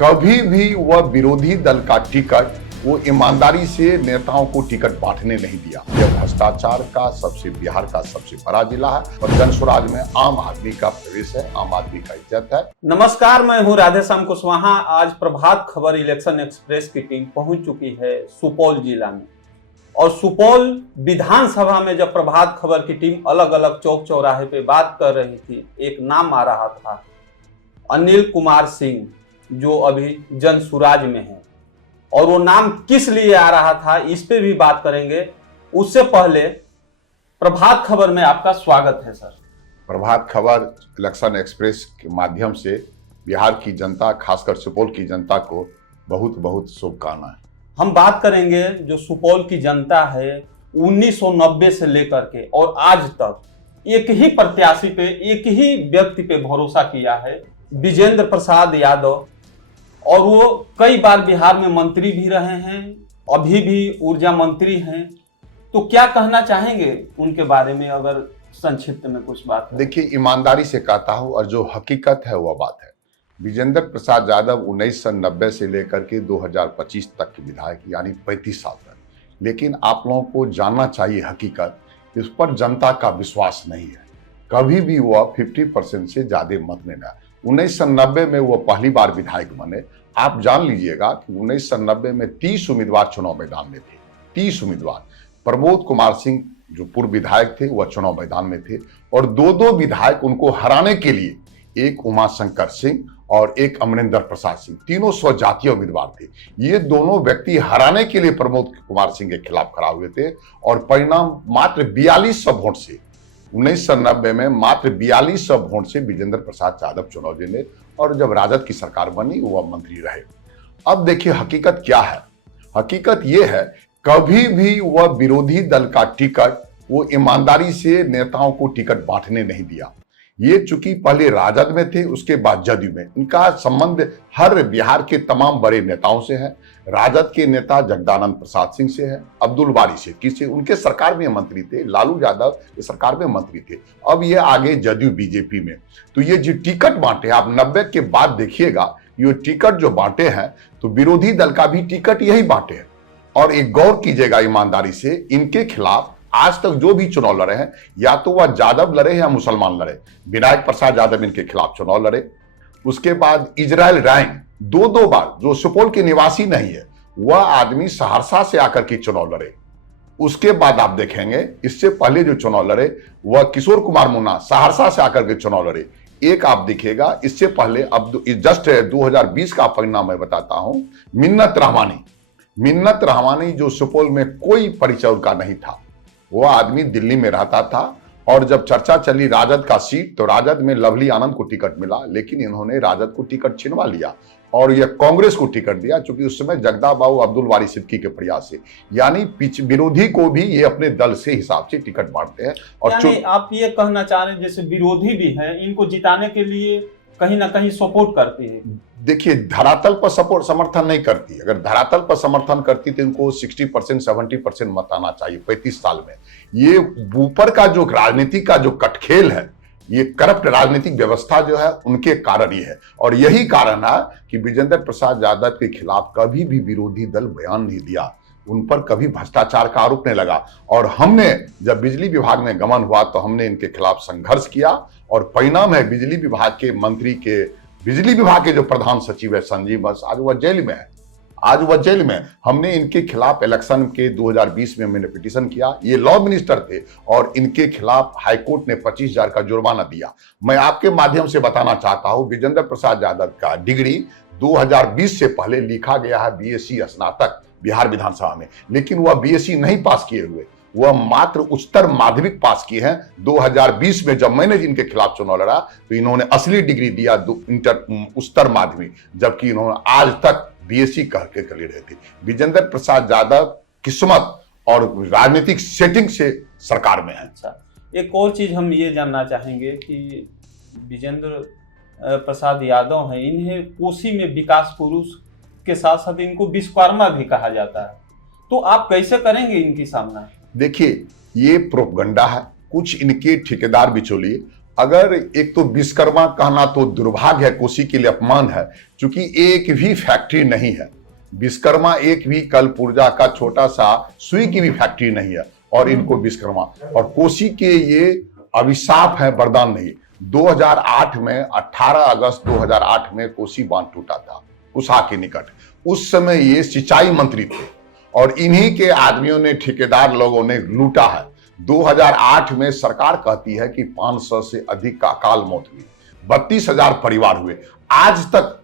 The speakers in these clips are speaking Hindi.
कभी भी वह विरोधी दल का टिकट वो ईमानदारी से नेताओं को टिकट बांटने नहीं दिया। यह भ्रष्टाचार का बिहार का सबसे बड़ा जिला है और जनस्वराज में आम आदमी का प्रवेश है, आम आदमी का इज्जत है। नमस्कार, मैं हूं राधेश्याम कुशवाहा। आज प्रभात खबर इलेक्शन एक्सप्रेस की टीम पहुंच चुकी है सुपौल जिला में और सुपौल विधानसभा में जब प्रभात खबर की टीम अलग अलग चौक चौराहे पे बात कर रही थी, एक नाम आ रहा था अनिल कुमार सिंह, जो अभी जनसुराज में है और वो नाम किस लिए आ रहा था इस पे भी बात करेंगे। उससे पहले प्रभात खबर में आपका स्वागत है sir. Prabhat Khabar election express के माध्यम से बिहार की जनता, खासकर सुपौल की जनता को बहुत बहुत शुभकामनाएं। हम बात करेंगे जो सुपौल की जनता है 1990 से लेकर के और आज तक एक ही प्रत्याशी पे, एक ही व्यक्ति पे भरोसा किया है, विजेंद्र प्रसाद यादव। और वो कई बार बिहार में मंत्री भी रहे हैं, अभी भी ऊर्जा मंत्री हैं। तो क्या कहना चाहेंगे उनके बारे में, अगर संक्षिप्त में कुछ बात? देखिए, ईमानदारी से कहता हूं और जो हकीकत है वह बात है। विजेंद्र प्रसाद यादव 1990 से लेकर के 2025 तक के विधायक, यानी 35 साल तक। लेकिन आप लोगों को जानना चाहिए हकीकत, इस पर जनता का विश्वास नहीं है। कभी भी वह 50% से ज्यादा मत नहीं मिला। 1990 में वो पहली बार विधायक बने। आप जान लीजिएगा कि 1990 में 30 उम्मीदवार चुनाव मैदान में थे। 30 उम्मीदवार। प्रमोद कुमार सिंह जो पूर्व विधायक थे वह चुनाव मैदान में थे और दो विधायक उनको हराने के लिए, एक उमाशंकर सिंह और एक अमरिंदर प्रसाद सिंह, तीनों स्वजातीय उम्मीदवार थे। ये दोनों व्यक्ति हराने के लिए प्रमोद कुमार सिंह के खिलाफ खड़ा हुए थे और परिणाम मात्र 4200 वोट से 1990 में मात्र 4200 वोट से विजेंद्र प्रसाद यादव चुनाव जीते और जब राजद की सरकार बनी वह मंत्री रहे। अब देखिए हकीकत क्या है। हकीकत यह है, कभी भी वह विरोधी दल का टिकट वो ईमानदारी से नेताओं को टिकट बांटने नहीं दिया। ये चूंकि पहले राजद में थे, उसके बाद जदयू में। इनका संबंध हर बिहार के तमाम बड़े नेताओं से है। राजद के नेता जगदानंद प्रसाद सिंह से है, अब्दुल बारी सेठी से, उनके सरकार में मंत्री थे, लालू यादव के सरकार में मंत्री थे। अब ये आगे जदयू बीजेपी में। तो ये जो टिकट बांटे, आप 90 के बाद देखिएगा, ये टिकट जो बांटे हैं तो विरोधी दल का भी टिकट यही बांटे हैं। और एक गौर कीजिएगा ईमानदारी से, इनके खिलाफ आज तक जो भी चुनाव लड़े हैं, या तो वह यादव लड़े या मुसलमान लड़े। विनायक प्रसाद यादव इनके खिलाफ चुनाव लड़े। उसके बाद इजराइल राइन दो बार, जो सुपौल के निवासी नहीं है, वह आदमी सहरसा से आकर के चुनाव लड़े। उसके बाद आप देखेंगे, इससे पहले जो चुनाव लड़े वह किशोर कुमार मुन्ना सहरसा से आकर के चुनाव लड़े। एक आप देखिएगा, इससे पहले अब जस्ट 2020 का परिणाम मैं बताता हूं, मिन्नत रहमानी जो सुपौल में कोई परिचय उनका नहीं था, वह आदमी दिल्ली में रहता था। और जब चर्चा चली राजद का सीट, तो राजद में लवली आनंद को टिकट मिला, लेकिन इन्होंने राजद को टिकट छिनवा लिया और यह कांग्रेस को टिकट दिया, क्योंकि उस समय जगदा बाबू अब्दुल वारी सिद्दीकी के प्रयास से, यानी विरोधी को भी ये अपने दल से हिसाब से टिकट बांटते हैं। और यानी आप ये कहना चाह रहे हैं जैसे विरोधी भी हैं, इनको जिताने के लिए कहीं ना कहीं सपोर्ट करती है। देखिए, धरातल पर समर्थन नहीं करती। अगर धरातल पर समर्थन करती तो इनको 60% 70% मत आना चाहिए 35 साल में। ये ऊपर का जो राजनीति का जो कटखेल है, ये करप्ट राजनीतिक व्यवस्था जो है, उनके कारण ही है। और यही कारण है कि विजेंद्र प्रसाद यादव के खिलाफ कभी भी विरोधी दल बयान नहीं दिया, उन पर कभी भ्रष्टाचार का आरोप नहीं लगा। और हमने जब बिजली विभाग में गमन हुआ तो हमने इनके खिलाफ संघर्ष किया और परिणाम है, बिजली विभाग के मंत्री के, बिजली विभाग के जो प्रधान सचिव है संजीव बस, आज वह जेल में है। आज वह जेल में। हमने इनके खिलाफ इलेक्शन के 2020 में मैंने पिटीशन किया। ये लॉ मिनिस्टर थे और इनके खिलाफ हाईकोर्ट ने 25,000 का जुर्माना दिया। मैं आपके माध्यम से बताना चाहता हूं, विजेंद्र प्रसाद यादव का डिग्री 2020 से पहले लिखा गया है बीएससी स्नातक बिहार विधानसभा में, लेकिन वह बीएससी नहीं पास किए हुए, वह मात्र उच्चतर माध्यमिक पास किए हैं। 2020 में जब मैंने इनके खिलाफ चुनाव लड़ा तो इन्होंने असली डिग्री दिया उच्चतर माध्यमिक, जबकि इन्होंने आज तक बीएससी करके कर रहे थे। विजेंद्र प्रसाद यादव किस्मत और राजनीतिक सेटिंग से सरकार में है। अच्छा, एक और चीज हम ये जानना चाहेंगे कि विजेंद्र प्रसाद यादव हैं, इन्हें कोसी में विकास पुरुष के साथ साथ इनको विश्वकर्मा भी कहा जाता है, तो आप कैसे करेंगे इनकी सामना? देखिए, ये प्रोपगंडा है। कुछ इनके ठेकेदार बिचौलिए अगर एक तो विश्वकर्मा कहना तो दुर्भाग्य है, कोसी के लिए अपमान है, क्योंकि एक भी फैक्ट्री नहीं है। विश्वकर्मा एक भी कल पुर्जा का छोटा सा सुई की भी फैक्ट्री नहीं है, और इनको विश्वकर्मा, और कोसी के ये अभिशाप है, वरदान नहीं। 2008 में 18 अगस्त 2008 में कोसी बांध टूटा था कुशा के निकट। उस समय ये सिंचाई मंत्री थे और इन्हीं के आदमियों ने, ठेकेदार लोगों ने लूटा है। 2008 में सरकार कहती है कि 500 से अधिक का अकाल मौत हुई, 32,000 परिवार हुए। आज तक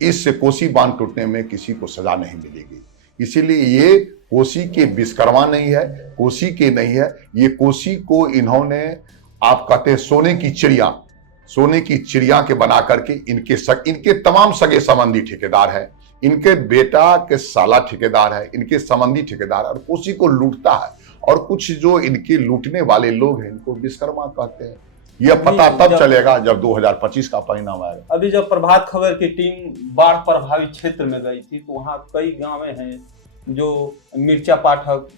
इस कोसी बांध टूटने में किसी को सजा नहीं मिलेगी। इसीलिए ये कोसी के विश्वकर्मा नहीं है, कोसी के नहीं है, ये कोसी को इन्होंने, आप कहते हैं सोने की चिड़िया के बना करके इनके तमाम सगे संबंधी ठेकेदार है, इनके बेटा के साला ठेकेदार है, इनके संबंधी ठेकेदार, और कोसी को लूटता है। और कुछ जो इनके लूटने वाले लोग हैं इनको विश्वकर्मा कहते हैं। यह पता तब चलेगा जब 2025 का परिणाम आएगा। अभी जब प्रभात खबर की टीम बाढ़ प्रभावित क्षेत्र में गई थी, तो वहाँ कई गांवें हैं जो मिर्चा पाठक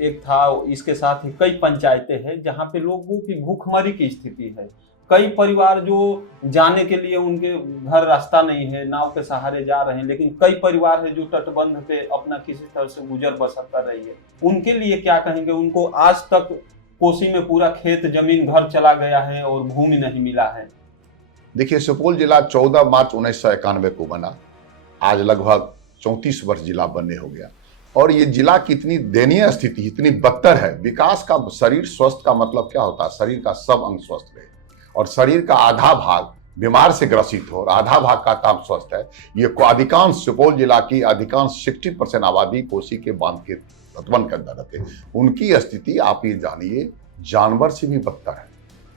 एक था, इसके साथ ही कई पंचायतें हैं जहाँ पे लोगों की भूखमरी की स्थिति है। कई परिवार जो जाने के लिए उनके घर रास्ता नहीं है, नाव के सहारे जा रहे हैं, लेकिन कई परिवार है जो तटबंध पे अपना किसी तरह से गुजर बसर कर रही है। उनके लिए क्या कहेंगे? उनको आज तक कोसी में पूरा खेत जमीन घर चला गया है और भूमि नहीं मिला है। देखिए, सुपौल जिला 14 मार्च 1991 को बना, आज लगभग 34 वर्ष जिला बनने हो गया। और ये जिला की इतनी दयनीय स्थिति, इतनी बदतर है। विकास का, शरीर स्वस्थ का मतलब क्या होता है? शरीर का सब अंग स्वस्थ रहे और शरीर का आधा भाग बीमार से ग्रसित हो और आधा भाग का काम स्वस्थ है। ये अधिकांश सुपौल जिला की अधिकांश 60% आबादी कोसी के बांध के तटबंध के अंदर रहते हैं। उनकी स्थिति आप ये जानिए, जानवर से भी बदतर है।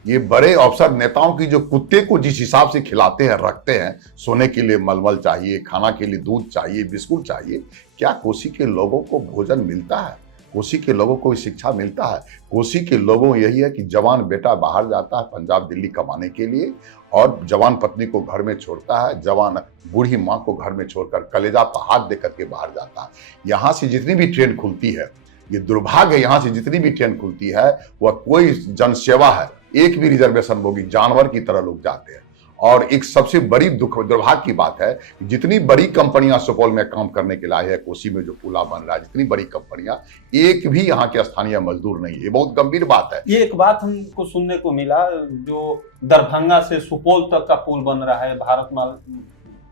ये बड़े अफसर नेताओं की जो कुत्ते को जिस हिसाब से खिलाते हैं, रखते हैं, सोने के लिए मलमल चाहिए, खाना के लिए दूध चाहिए, बिस्कुट चाहिए, क्या कोसी के लोगों को भोजन मिलता है? कोसी के लोगों को शिक्षा मिलता है? कोसी के लोगों यही है कि जवान बेटा बाहर जाता है पंजाब दिल्ली कमाने के लिए और जवान पत्नी को घर में छोड़ता है, जवान बूढ़ी माँ को घर में छोड़कर कलेजा पर हाथ दे करके बाहर जाता है। यहाँ से जितनी भी ट्रेन खुलती है, ये दुर्भाग्य है, यहाँ से जितनी भी ट्रेन खुलती है वह कोई जनसेवा है, एक भी रिजर्वेशन होगी, जानवर की तरह लोग जाते हैं। और एक सबसे बड़ी दुर्भाग्य की बात है, जितनी बड़ी कंपनियां सुपौल में काम करने के लिए है, कोसी में जो पुला बन रहा है, जितनी बड़ी कंपनियां, एक भी यहाँ के स्थानीय मजदूर नहीं है। ये बहुत गंभीर बात है। ये एक बात हमको सुनने को मिला, जो दरभंगा से सुपौल तक का पुल बन रहा है भारत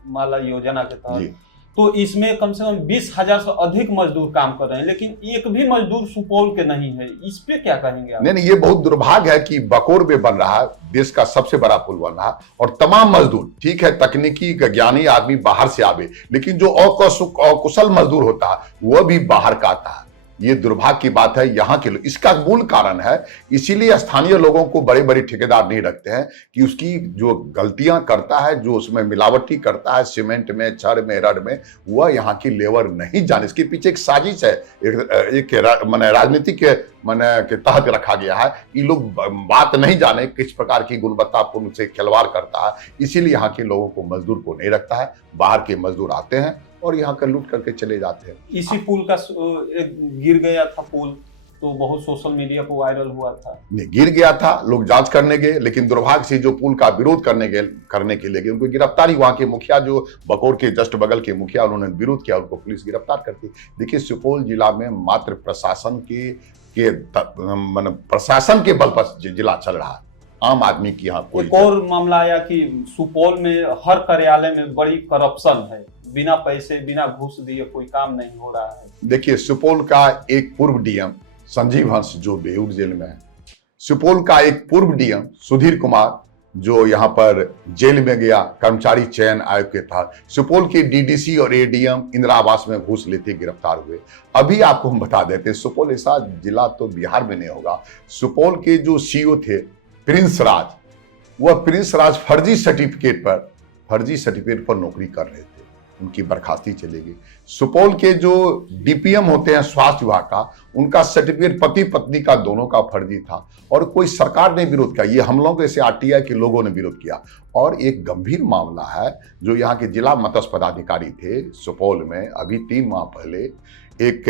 माला योजना के तहत, तो इसमें कम से कम 20,000 से अधिक मजदूर काम कर रहे हैं, लेकिन एक भी मजदूर सुपौल के नहीं है। इस पे क्या कहेंगे आप? नहीं, ये बहुत दुर्भाग्य है कि बकोर में बन रहा है, देश का सबसे बड़ा पुल बन रहा है, और तमाम मजदूर, ठीक है, तकनीकी ज्ञानी आदमी बाहर से आवे, लेकिन जो अकुशल मजदूर होता है वह भी बाहर का आता है। ये दुर्भाग्य की बात है यहाँ के लोग। इसका मूल कारण है, इसीलिए स्थानीय लोगों को बड़े बड़े ठेकेदार नहीं रखते हैं कि उसकी जो गलतियां करता है, जो उसमें मिलावटी करता है सीमेंट में, छड़ में, रड में, वह यहाँ की लेबर नहीं जाने। इसके पीछे एक साजिश है, एक राजनीतिक के तहत रखा गया है। ये लोग बात नहीं जाने किस प्रकार की गुणवत्तापूर्ण से खिलवाड़ करता है, इसीलिए यहाँ के लोगों को, मजदूर को नहीं रखता है। बाहर के मजदूर आते हैं और यहाँ का लूट करके चले जाते हैं। इसी पुल का एक गिर गया था पुल, तो बहुत सोशल मीडिया पर वायरल हुआ था। नहीं, गिर गया था, लोग जांच करने गए, लेकिन दुर्भाग्य से जो पुल का विरोध करने के लिए गए, उनको गिरफ्तारी, वहां के मुखिया जो बकोर के जस्ट बगल के मुखिया, उन्होंने विरोध किया, उनको पुलिस गिरफ्तार करती। देखिए, सुपौल जिला में मात्र प्रशासन के बल पर जिला चल रहा है, आम आदमी की यहाँ कोई। एक और मामला आया कि सुपौल में हर कार्यालय में बड़ी करप्शन है, बिना पैसे बिना घूस दिए कोई काम नहीं हो रहा है। देखिए, सुपौल का एक पूर्व डीएम संजीव हंस जो बेऊर जेल में है, सुपौल का एक पूर्व डीएम सुधीर कुमार जो यहाँ पर जेल में गया, कर्मचारी चयन आयोग के था, सुपौल के डीडीसी और एडीएम इंदिरा आवास में घूस लेते गिरफ्तार हुए। अभी आपको हम बता देते, सुपौल ऐसा जिला तो बिहार में नहीं होगा। सुपौल के जो सीईओ थे प्रिंस राज, वह प्रिंस राज फर्जी सर्टिफिकेट पर नौकरी कर रहे थे, उनकी बर्खास्ती चलेगी। सुपौल के जो डीपीएम होते हैं स्वास्थ्य विभाग का, उनका सर्टिफिकेट पति पत्नी का दोनों का फर्जी था, और कोई सरकार ने विरोध किया। ये हम लोग जैसे आरटीआई के लोगों ने विरोध किया। और एक गंभीर मामला है, जो यहाँ के जिला मत्स्य पदाधिकारी थे सुपौल में, अभी 3 माह पहले एक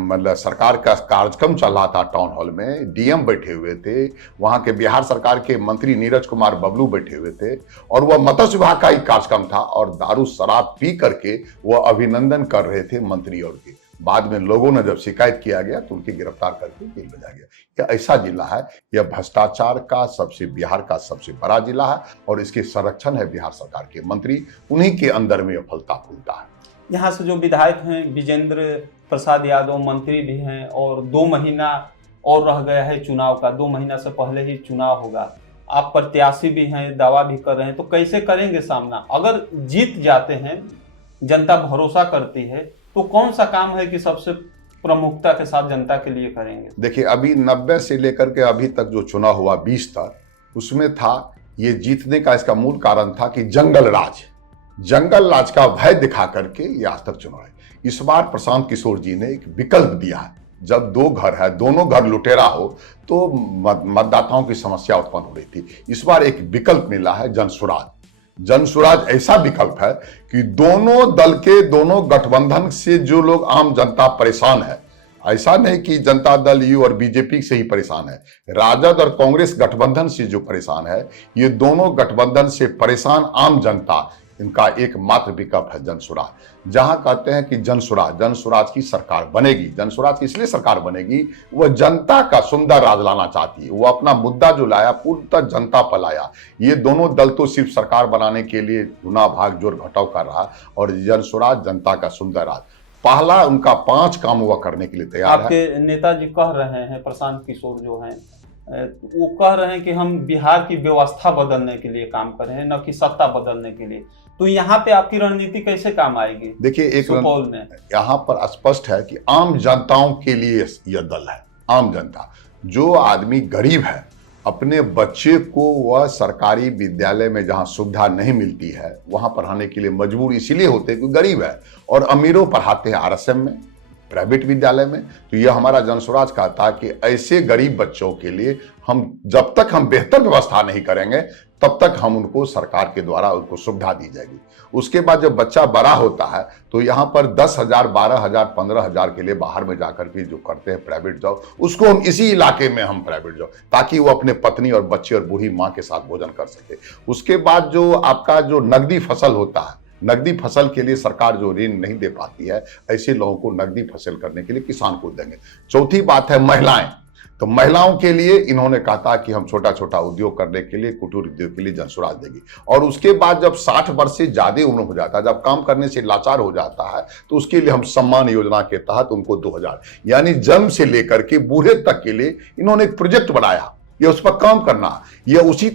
मतलब सरकार का कार्यक्रम चल रहा था टाउन हॉल में, डीएम बैठे हुए थे, वहां के बिहार सरकार के मंत्री नीरज कुमार बबलू बैठे हुए थे, और वह मत्स्य विभाग का ही कार्यक्रम था, और दारू शराब पी करके वह अभिनंदन कर रहे थे मंत्री और के। बाद में लोगों ने जब शिकायत किया गया तो उनकी गिरफ्तार करके जेल भेजा गया। यह ऐसा जिला है, यह भ्रष्टाचार का बिहार का सबसे बड़ा जिला है, और इसके संरक्षण है बिहार सरकार के मंत्री, उन्हीं के अंदर में यह फलता फूलता है। यहाँ से जो विधायक हैं विजेंद्र प्रसाद यादव मंत्री भी हैं, और 2 महीना और रह गया है चुनाव का, 2 महीना से पहले ही चुनाव होगा। आप प्रत्याशी भी हैं, दावा भी कर रहे हैं, तो कैसे करेंगे सामना? अगर जीत जाते हैं, जनता भरोसा करती है, तो कौन सा काम है कि सबसे प्रमुखता के साथ जनता के लिए करेंगे? देखिए, अभी 90 से लेकर के अभी तक जो चुनाव हुआ 20 तक, उसमें था ये जीतने का, इसका मूल कारण था कि जंगल राज का भय दिखा करके ये आज तक चुनाव है। इस बार प्रशांत किशोर जी ने एक विकल्प दिया है। जब 2 घर है, दोनों घर लुटेरा हो, तो मतदाताओं की समस्या उत्पन्न हो रही थी। इस बार एक विकल्प मिला है, जनसुराज ऐसा विकल्प है कि दोनों दल के, दोनों गठबंधन से जो लोग आम जनता परेशान है, ऐसा नहीं कि जनता दल यू और बीजेपी से ही परेशान है, राजद और कांग्रेस गठबंधन से जो परेशान है, ये दोनों गठबंधन से परेशान आम जनता, इनका एकमात्र विकल्प है जनसुराज। जहां कहते हैं कि जनसुराज की सरकार बनेगी। जनसुराज की इसलिए सरकार बनेगी, वह जनता का सुंदर राज लाना चाहती है। वो अपना मुद्दा जो लाया पूर्णतः जनता पर लाया। ये दोनों दल तो सिर्फ सरकार बनाने के लिए गुना भाग जोड़ घटाव कर रहा, और जनसुराज जनता का सुंदर राज, पहला उनका 5 काम वह करने के लिए तैयार है। आपके नेताजी कह रहे हैं, प्रशांत किशोर जो हैं, वो कह रहे हैं कि हम बिहार की व्यवस्था बदलने के लिए काम कर रहे हैं, न कि सत्ता बदलने के लिए। तो यहाँ पे आपकी रणनीति कैसे काम आएगी? देखिए, एक सुपौल में यहाँ पर स्पष्ट है कि आम जनताओं के लिए यह दल है। आम जनता, जो आदमी गरीब है, अपने बच्चे को वह सरकारी विद्यालय में जहाँ सुविधा नहीं मिलती है वहां पढ़ाने के लिए मजबूर इसीलिए होते हैं क्योंकि गरीब है, और अमीरों पढ़ाते हैं आरएसएम में, प्राइवेट विद्यालय में। तो यह हमारा जनसुराज कहता है कि ऐसे गरीब बच्चों के लिए हम जब तक हम बेहतर व्यवस्था नहीं करेंगे तब तक हम उनको सरकार के द्वारा उनको सुविधा दी जाएगी। उसके बाद जब बच्चा बड़ा होता है तो यहाँ पर 10,000, 12,000, 15,000 के लिए बाहर में जाकर के जो करते हैं प्राइवेट जॉब, उसको हम इसी इलाके में हम प्राइवेट जॉब, ताकि वो अपने पत्नी और बच्चे और बूढ़ी माँ के साथ भोजन कर सके। उसके बाद जो आपका जो नकदी फसल होता है, नकदी फसल के लिए सरकार जो ऋण नहीं दे पाती है, ऐसे लोगों को नकदी फसल करने के लिए किसान को देंगे। चौथी बात है महिलाएं। तो महिलाओं के लिए इन्होंने कहा था कि हम छोटा छोटा उद्योग करने के लिए, कुटीर उद्योग के लिए जनसुराज देगी। और उसके बाद जब 60 वर्ष से ज्यादा उम्र हो जाता है, जब काम करने से लाचार हो जाता है, तो उसके लिए हम सम्मान योजना के तहत उनको 2,000 यानी जन्म से लेकर के बूढ़े तक के लिए इन्होंने एक प्रोजेक्ट बनाया। ये उस पर काम करना, ये उसी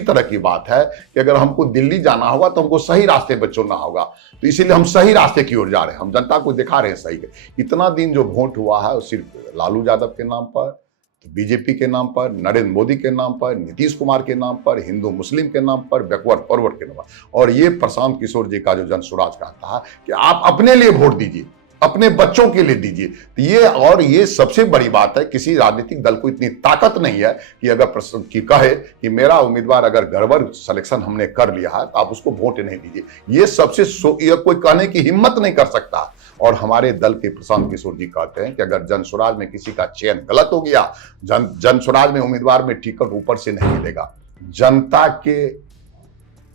तरह की बात है कि अगर हमको दिल्ली जाना होगा तो हमको सही रास्ते पर चुनना होगा। तो इसीलिए हम सही रास्ते की ओर जा रहे हैं, हम जनता को दिखा रहे हैं सही है। इतना दिन जो वोट हुआ है वो सिर्फ लालू यादव के नाम पर, बीजेपी के नाम पर, नरेंद्र मोदी के नाम पर, नीतीश कुमार के नाम पर, हिंदू मुस्लिम के नाम पर, बैकवर्ड फॉरवर्ड के नाम पर। और ये प्रशांत किशोर जी का जो जनसुराज कहता है कि आप अपने लिए वोट दीजिए, अपने बच्चों के लिए दीजिए। तो ये सबसे बड़ी बात है, किसी राजनीतिक दल को इतनी ताकत नहीं है कि अगर प्रशांत की कहे कि मेरा उम्मीदवार अगर गड़बड़ सिलेक्शन हमने कर लिया है तो आप उसको वोट नहीं दीजिए। ये कोई कहने की हिम्मत नहीं कर सकता। और हमारे दल के प्रशांत किशोर जी कहते हैं कि अगर जनसुराज में किसी का चयन गलत हो गया, जनसुराज में उम्मीदवार में टिकट ऊपर से नहीं मिलेगा, जनता के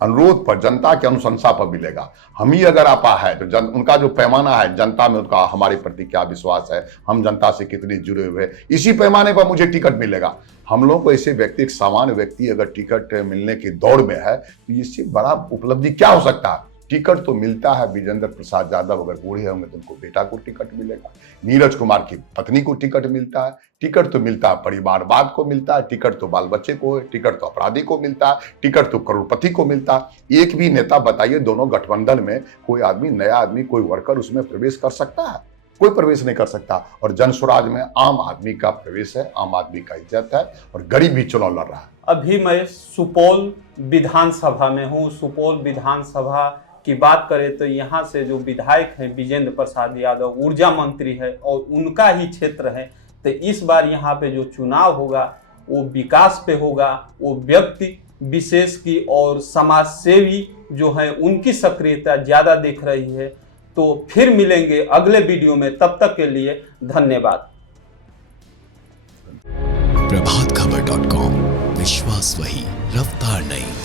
अनुरोध पर, जनता की अनुशंसा पर मिलेगा। हम ही अगर आपा है तो उनका जो पैमाना है जनता में, उनका हमारे प्रति क्या विश्वास है, हम जनता से कितने जुड़े हुए, इसी पैमाने पर मुझे टिकट मिलेगा। हम लोगों को ऐसे व्यक्ति, एक सामान्य व्यक्ति अगर टिकट मिलने की दौड़ में है तो इससे बड़ा उपलब्धि क्या हो सकता है। टिकट तो मिलता है विजेंद्र प्रसाद यादव अगर बूढ़े होंगे तो उनको बेटा को टिकट मिलेगा, नीरज कुमार की पत्नी को टिकट मिलता है, टिकट तो मिलता है परिवारवाद को मिलता है, टिकट तो बाल बच्चे को है, टिकट तो अपराधी को मिलता है, टिकट तो करोड़पति को मिलता है। एक भी नेता बताइए दोनों गठबंधन में कोई आदमी, नया आदमी, कोई वर्कर उसमें प्रवेश कर सकता है? कोई प्रवेश नहीं कर सकता। और जनसुराज में आम आदमी का प्रवेश है, आम आदमी का इज्जत है, और गरीब भी चुनाव लड़ रहा है। अभी मैं सुपौल विधानसभा में हूँ। सुपौल विधानसभा की बात करें तो यहाँ से जो विधायक हैं विजेंद्र प्रसाद यादव ऊर्जा मंत्री है और उनका ही क्षेत्र है। तो इस बार यहाँ पे जो चुनाव होगा वो विकास पे होगा, वो व्यक्ति विशेष की और समाज सेवी जो है उनकी सक्रियता ज़्यादा दिख रही है। तो फिर मिलेंगे अगले वीडियो में, तब तक के लिए धन्यवाद। प्रभातखबर.com, विश्वास वही, रफ्तार नहीं।